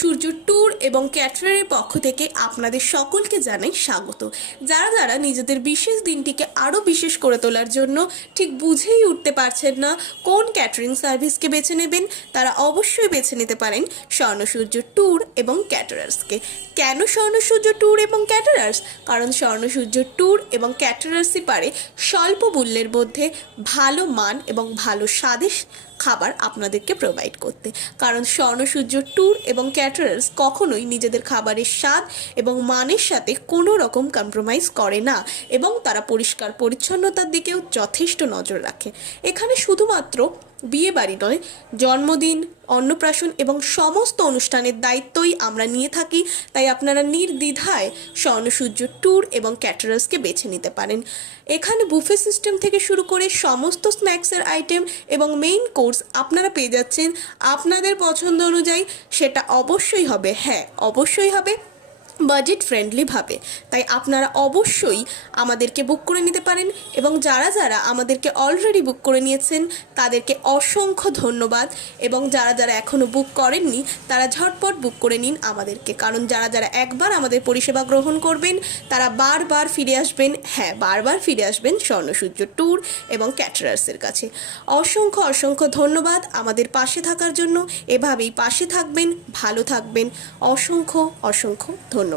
সূর্য tour এবং ক্যাটারারের পক্ষ থেকে আপনাদের সকলকে জানাই স্বাগত। যারা যারা নিজেদের বিশেষ দিনটিকে আরও বিশেষ করে তোলার জন্য ঠিক বুঝেই উঠতে পারছেন না কোন ক্যাটারিং সার্ভিসকে বেছে নেবেন, তারা অবশ্যই বেছে নিতে পারেন স্বর্ণসূর্য ট্যুর এবং ক্যাটারার্সকে। কেন স্বর্ণসূর্য ট্যুর এবং ক্যাটারার্স? কারণ স্বর্ণসূর্য ট্যুর এবং ক্যাটারার্সই পারে স্বল্প মূল্যের মধ্যে ভালো মান এবং ভালো স্বাদের খাবার আপনাদেরকে প্রোভাইড করতে। কারণ স্বর্ণসূর্য ট্যুর এবং ক্যাটারার্স কখনোই নিজেদের খাবারের স্বাদ এবং মানের সাথে কোনো রকম কম্প্রোমাইজ করে না এবং তারা পরিষ্কার পরিচ্ছন্নতার দিকেও যথেষ্ট নজর রাখে। এখানে শুধুমাত্র বিয়ে বাড়ি নয়, জন্মদিন, অন্নপ্রাশন এবং সমস্ত অনুষ্ঠানের দায়িত্বই আমরা নিয়ে থাকি। তাই আপনারা নির্দ্বিধায় স্বর্ণসূর্য ট্যুর এবং ক্যাটারার্সকে বেছে নিতে পারেন। এখানে বুফে সিস্টেম থেকে শুরু করে সমস্ত স্ন্যাক্সের আইটেম এবং মেইন কোর্স আপনারা পেয়ে যাচ্ছেন আপনাদের পছন্দ অনুযায়ী। সেটা অবশ্যই হবে, হ্যাঁ অবশ্যই হবে বাজেট ফ্রেন্ডলিভাবে। তাই আপনারা অবশ্যই আমাদেরকে বুক করে নিতে পারেন এবং যারা যারা আমাদেরকে অলরেডি বুক করে নিয়েছেন তাদেরকে অসংখ্য ধন্যবাদ। এবং যারা যারা এখনও বুক করেননি তারা ঝটপট বুক করে নিন আমাদেরকে, কারণ যারা যারা একবার আমাদের পরিষেবা গ্রহণ করবেন তারা বারবার ফিরে আসবেন, হ্যাঁ বারবার ফিরে আসবেন স্বর্ণসূর্য ট্যুর এবং ক্যাটারার্সের কাছে। অসংখ্য অসংখ্য ধন্যবাদ আমাদের পাশে থাকার জন্য। এভাবেই পাশে থাকবেন, ভালো থাকবেন। অসংখ্য অসংখ্য ধন্যবাদ।